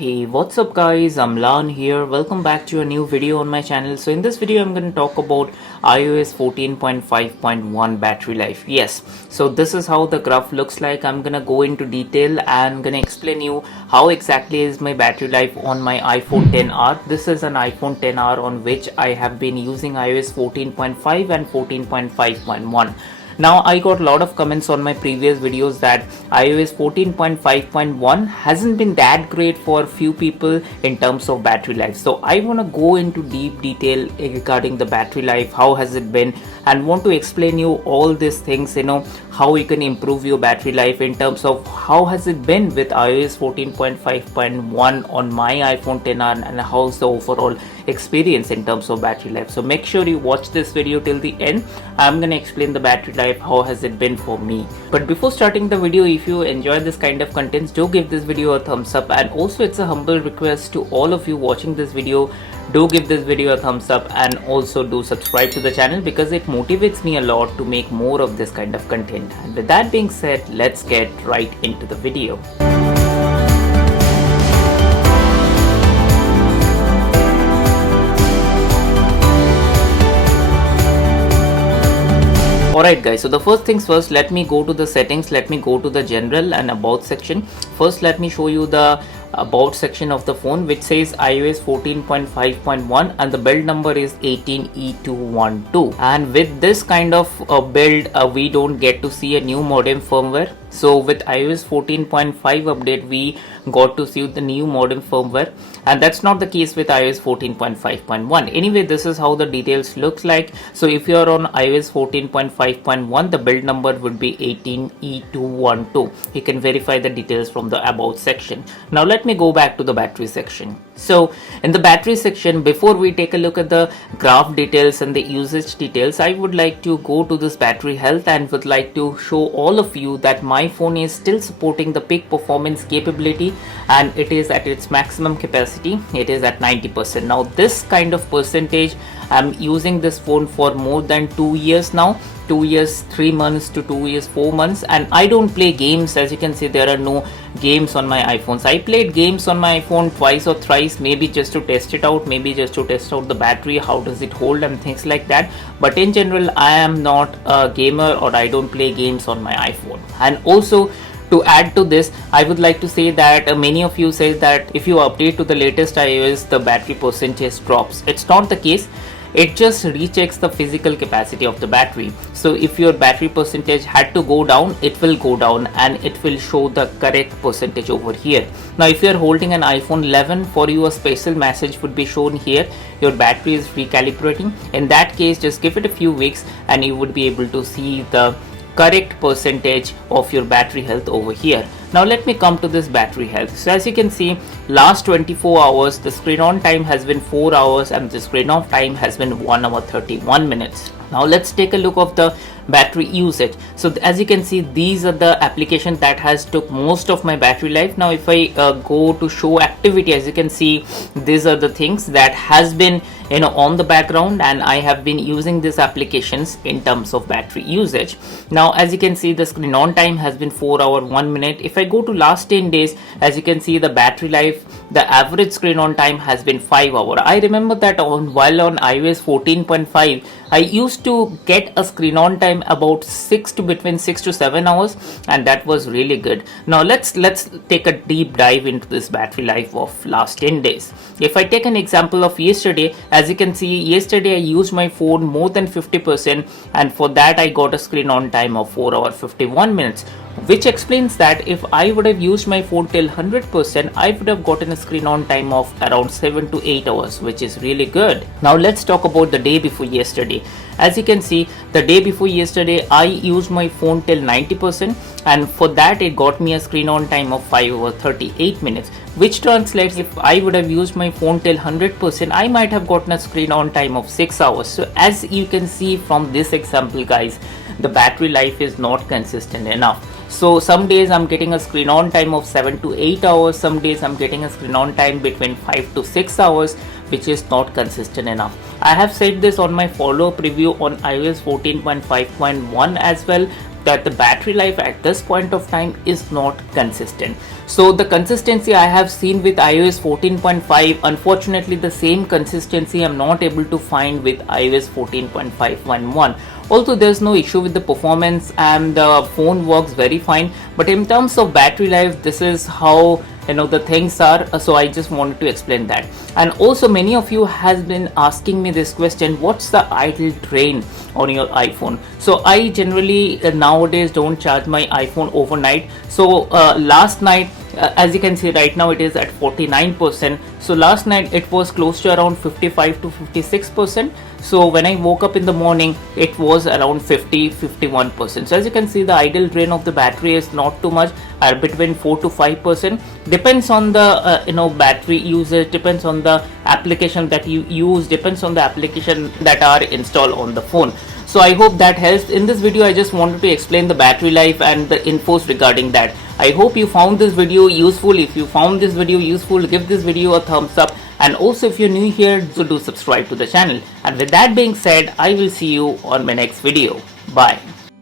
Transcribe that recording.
Hey, what's up guys, I'm Lan here. Welcome back to a new video on my channel. So in this video I'm going to talk about iOS 14.5.1 battery life. Yes, so this is how the graph looks like. I'm going to go into detail and I'm going to explain you how exactly is my battery life on my iPhone 10R. This is an iPhone 10R on which I have been using iOS 14.5 and 14.5.1. Now I got a lot of comments on my previous videos that iOS 14.5.1 hasn't been that great for few people in terms of battery life. So I want to go into deep detail regarding the battery life, how has it been, and want to explain you all these things, how you can improve your battery life in terms of how has it been with iOS 14.5.1 on my iPhone 10R and how's the overall experience in terms of battery life. So make sure you watch this video till the end. I'm going to explain the battery life, how has it been for me. But before starting the video, if you enjoy this kind of contents, do give this video a thumbs up, and also it's a humble request to all of you watching this video, do give this video a thumbs up and also do subscribe to the channel because it motivates me a lot to make more of this kind of content. And with that being said, let's get right into the video. Alright guys, so the first things first, let me go to the settings, let me go to the general and about section. First let me show you the about section of the phone, which says iOS 14.5.1 and the build number is 18E212. And with this kind of build, we don't get to see a new modem firmware. So with iOS 14.5 update, we got to see the new modem firmware, and that's not the case with iOS 14.5.1. Anyway, this is how the details looks like. So if you are on iOS 14.5.1, the build number would be 18E212. You can verify the details from the about section. Now let me go back to the battery section. So in the battery section, before we take a look at the graph details and the usage details, I would like to go to this battery health and would like to show all of you that my phone is still supporting the peak performance capability, and it is at its maximum capacity. It is at 90%. Now this kind of percentage, I'm using this phone for more than 2 years now. 2 years 3 months to 2 years 4 months, and I don't play games. As you can see, there are no games on my iPhones. I played games on my iPhone twice or thrice, maybe just to test it out, maybe just to test out the battery, how does it hold and things like that. But in general, I am not a gamer or I don't play games on my iPhone. And also, to add to this, I would like to say that many of you say that if you update to the latest iOS, the battery percentage drops. It's not the case. It just rechecks the physical capacity of the battery. So if your battery percentage had to go down, it will go down and it will show the correct percentage over here. Now if you are holding an iPhone 11, for you a special message would be shown here, your battery is recalibrating. In that case, just give it a few weeks and you would be able to see the correct percentage of your battery health over here. Now let me come to this battery health. So as you can see, last 24 hours the screen on time has been 4 hours and the screen off time has been 1 hour 31 minutes. Now let's take a look of the battery usage. So as you can see, these are the applications that has took most of my battery life. Now if I go to show activity, as you can see, these are the things that has been on the background, and I have been using these applications in terms of battery usage. Now as you can see, the screen on time has been 4 hour 1 minute. If I go to last 10 days, as you can see, the battery life, the average screen on time has been 5 hours. I remember that while on iOS 14.5, I used to get a screen on time about between 6 to 7 hours, and that was really good. Now let's take a deep dive into this battery life of last 10 days. If I take an example of yesterday, as you can see, yesterday I used my phone more than 50%, and for that I got a screen on time of 4 hours 51 minutes. Which explains that if I would have used my phone till 100%, I would have gotten a screen on time of around 7 to 8 hours, which is really good. Now let's talk about the day before yesterday. As you can see, the day before yesterday, I used my phone till 90%, and for that it got me a screen on time of 5 hours 38 minutes, which translates, if I would have used my phone till 100%, I might have gotten a screen on time of 6 hours. So as you can see from this example guys, the battery life is not consistent enough. So some days I'm getting a screen on time of 7 to 8 hours, some days I'm getting a screen on time between 5 to 6 hours, which is not consistent enough. I have said this on my follow-up review on iOS 14.5.1 as well, that the battery life at this point of time is not consistent. So the consistency I have seen with iOS 14.5, unfortunately the same consistency I'm not able to find with iOS 14.5.1. Also, there's no issue with the performance and the phone works very fine, but in terms of battery life, this is how the things are. So I just wanted to explain that. And also many of you has been asking me this question, what's the idle drain on your iPhone? So I generally nowadays don't charge my iPhone overnight. So last night, as you can see right now, it is at 49%. So last night it was close to around 55 to 56%. So when I woke up in the morning, it was around 50-51%. So as you can see, the idle drain of the battery is not too much, between 4 to 5%. Depends on the battery usage, depends on the application that you use, depends on the application that are installed on the phone. So I hope that helps. In this video, I just wanted to explain the battery life and the infos regarding that. I hope you found this video useful. If you found this video useful, give this video a thumbs up. And also if you're new here, so do subscribe to the channel. And with that being said, I will see you on my next video. Bye.